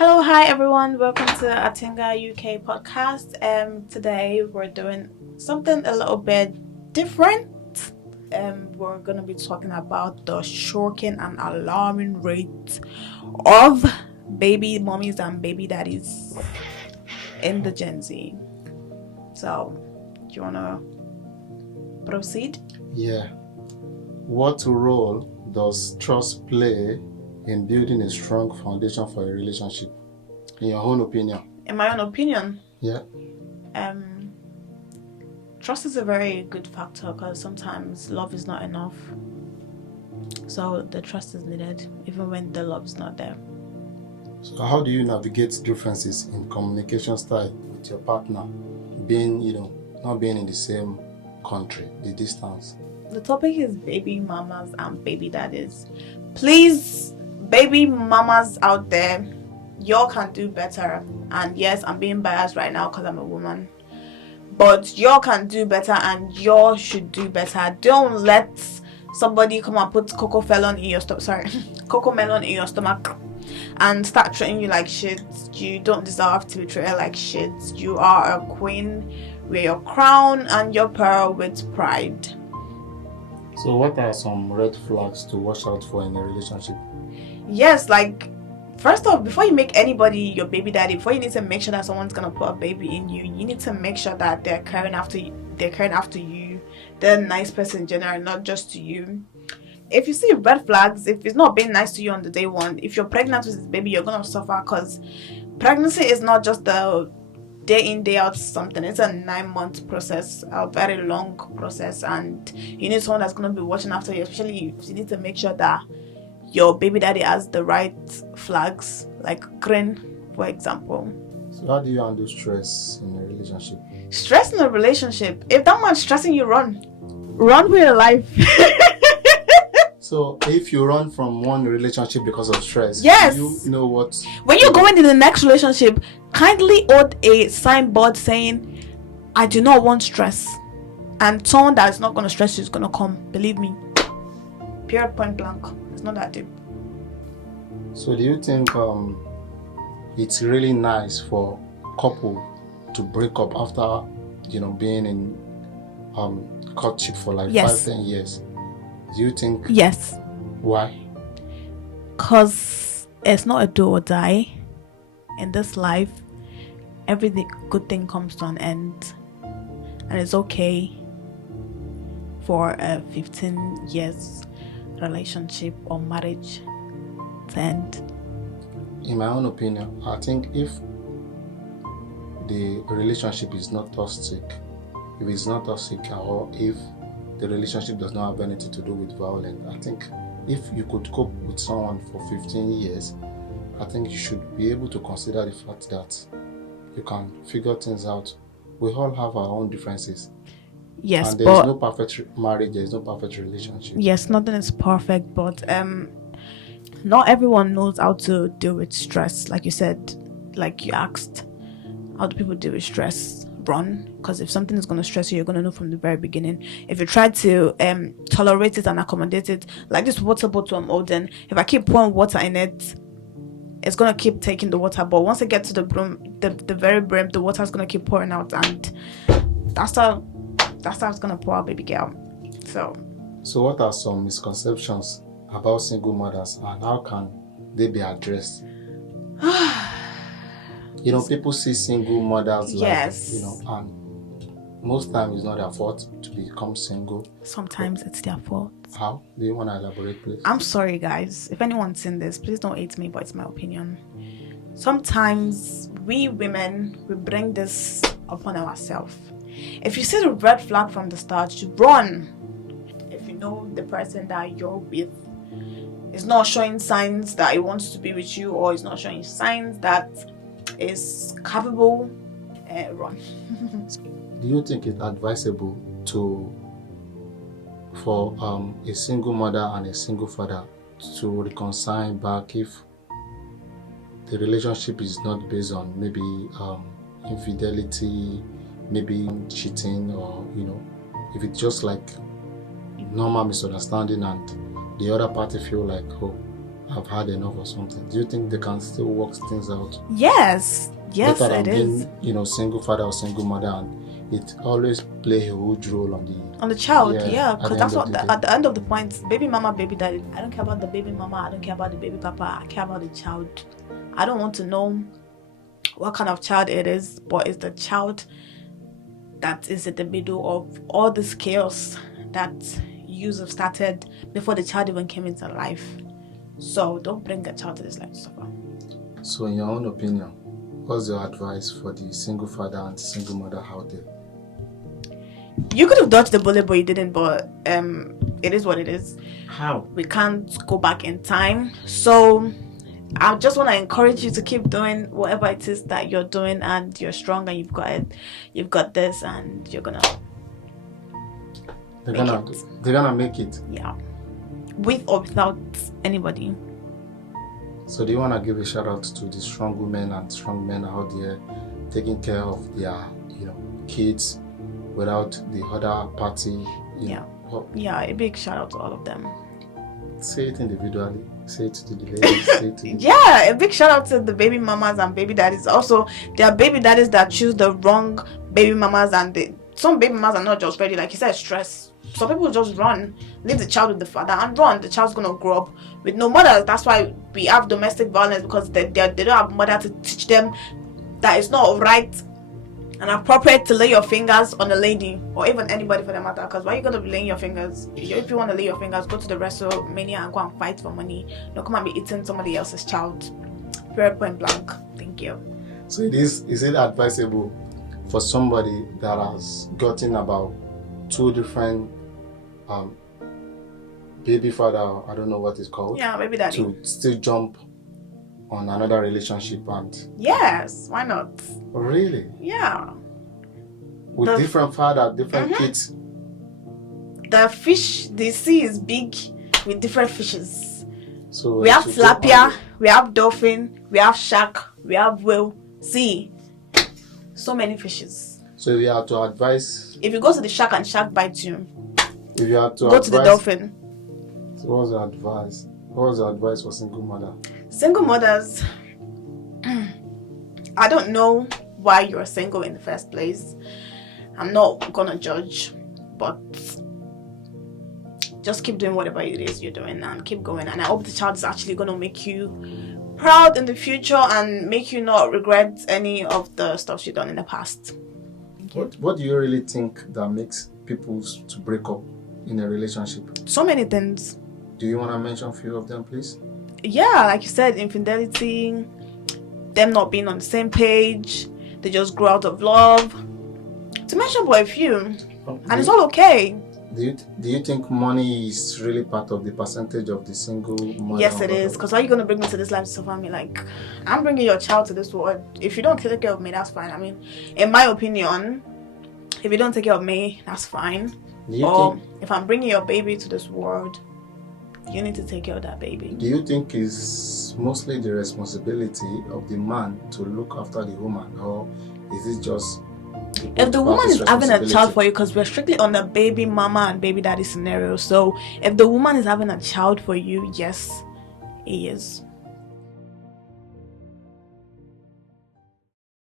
Hello, hi everyone. Welcome to ATINGA UK podcast. Today we're doing something a little bit different. We're gonna be talking about the shocking and alarming rate of baby mommies and baby daddies in the Gen Z. So, do you wanna proceed? Yeah. What role does trust play in building a strong foundation for a relationship? In your own opinion? In my own opinion, Yeah. Trust is a very good factor because sometimes love is not enough. So the trust is needed even when the love is not there. So how do you navigate differences in communication style with your partner, being, not being in the same country, the distance? The topic is baby mamas and baby daddies. Please, baby mamas out there, y'all can do better. And yes, I'm being biased right now because I'm a woman. But y'all can do better and y'all should do better. Don't let somebody come and put cocoa melon in your stomach and start treating you like shit. You don't deserve to be treated like shit. You are a queen. Wear your crown and your pearl with pride. So what are some red flags to watch out for in a relationship? Yes, first off, before you make anybody your baby daddy, before you need to make sure that someone's gonna put a baby in you, you need to make sure that they're caring after you. They're a nice person in general, not just to you. If you see red flags, if it's not being nice to you on the day one, if you're pregnant with this baby, you're gonna suffer because pregnancy is not just the day in, day out something. It's a 9-month process, a very long process, and you need someone that's gonna be watching after you. Especially if you need to make sure that your baby daddy has the right flags, like green, for example. So how do you handle stress in a relationship? Stress in a relationship. If that man's stressing you, run for your life. So if you run from one relationship because of stress, yes, you know what? When you're going to the next relationship, kindly hold a signboard saying, "I do not want stress," and someone that's not going to stress you is going to come. Believe me. Period, point blank. It's not that deep. So do you think it's really nice for a couple to break up after being in courtship for like yes. 5-10 years? Do you think? Yes. Why? Because it's not a do or die. In this life, every good thing comes to an end, and it's okay for a 15 years relationship or marriage to end. In my own opinion, I think if the relationship is not toxic, or if the relationship does not have anything to do with violence, I think if you could cope with someone for 15 years, I think you should be able to consider the fact that you can figure things out. We all have our own differences. Yes, and there is no perfect marriage, there is no perfect relationship. Yes, nothing is perfect, but not everyone knows how to deal with stress. Like you said, like you asked, how do people deal with stress? Run, because if something is going to stress you, you're going to know from the very beginning. If you try to tolerate it and accommodate it, like this water bottle I'm holding, if I keep pouring water in it, it's going to keep taking the water, but once it gets to the brim, the very brim, the water is going to keep pouring out, and that's how it's going to pour out, baby girl. So what are some misconceptions about single mothers and how can they be addressed? People see single mothers yes. and most times it's not their fault to become single. Sometimes it's their fault. How? Do you want to elaborate, please? I'm sorry, guys. If anyone's seen this, please don't hate me, but it's my opinion. Sometimes we women, we bring this upon ourselves. If you see the red flag from the start, you run. If you know the person that you're with is not showing signs that he wants to be with you, or is not showing signs that is capable, run. Do you think it's advisable for a single mother and a single father to reconcile back if the relationship is not based on maybe infidelity, maybe cheating, or if it's just like normal misunderstanding and the other party feel like, oh, have had enough or something, do you think they can still work things out? Yes, Better than it is. being, single father or single mother, and it always play a huge role on the child. Yeah, Because that's what at the end of the point, baby mama, baby daddy, I don't care about the baby mama, I don't care about the baby papa, I care about the child. I don't want to know what kind of child it is, but it's the child that is in the middle of all this chaos that you have started before the child even came into life. So don't bring a child to this life to suffer. So in your own opinion, what's your advice for the single father and single mother out there? You could have dodged the bullet, but you didn't. But it is what it is. How? We can't go back in time. So I just want to encourage you to keep doing whatever it is that you're doing, and you're strong, and you've got it. You've got this, and you're gonna. They're gonna make it. Yeah, with or without anybody. So do you want to give a shout out to the strong women and strong men out there taking care of their, kids without the other party? Yeah, a big shout out to all of them. Say it individually. Say it to the ladies. Say it to Yeah, a big shout out to the baby mamas and baby daddies. Also, there are baby daddies that choose the wrong baby mamas, and some baby mamas are not just ready. Like you said, stress. Some people just run, leave the child with the father and run. The child's gonna grow up with no mother. That's why we have domestic violence, because they don't have a mother to teach them that it's not right and appropriate to lay your fingers on a lady, or even anybody for that matter. Because why are you gonna be laying your fingers? If you want to lay your fingers, go to the WrestleMania and go and fight for money. Don't come and be eating somebody else's child. Very point blank. Thank you. So is it advisable for somebody that has gotten about 2 different baby father, I don't know what it's called, baby daddy, to still jump on another relationship? And yes, why not? Really? Yeah, with different father, different kids. The sea is big with different fishes. So we have tilapia, we have dolphin, we have shark, we have whale. See, so many fishes. So if you have to advise, if you go to the shark and shark bites you, if you have to go to the dolphin. So what's the advice? What's the advice for single mother? Single mothers, I don't know why you're single in the first place. I'm not gonna judge, but just keep doing whatever it is you're doing and keep going. And I hope the child is actually gonna make you proud in the future and make you not regret any of the stuff you've done in the past. What do you really think that makes people to break up in a relationship? So many things. Do you want to mention a few of them, please? Yeah, like you said, infidelity, them not being on the same page, they just grow out of love. To mention but a few, and it's all okay. Do you think money is really part of the percentage of the single mother? Yes, it is. Because why are you going to bring me to this life to suffer me? Like, I'm bringing your child to this world. If you don't take care of me, that's fine. I mean, in my opinion, if you don't take care of me, that's fine. If I'm bringing your baby to this world, you need to take care of that baby. Do you think it's mostly the responsibility of the man to look after the woman, or is it just... If the woman is having a child for you, because we're strictly on the baby mama and baby daddy scenario, so if the woman is having a child for you, yes, he is.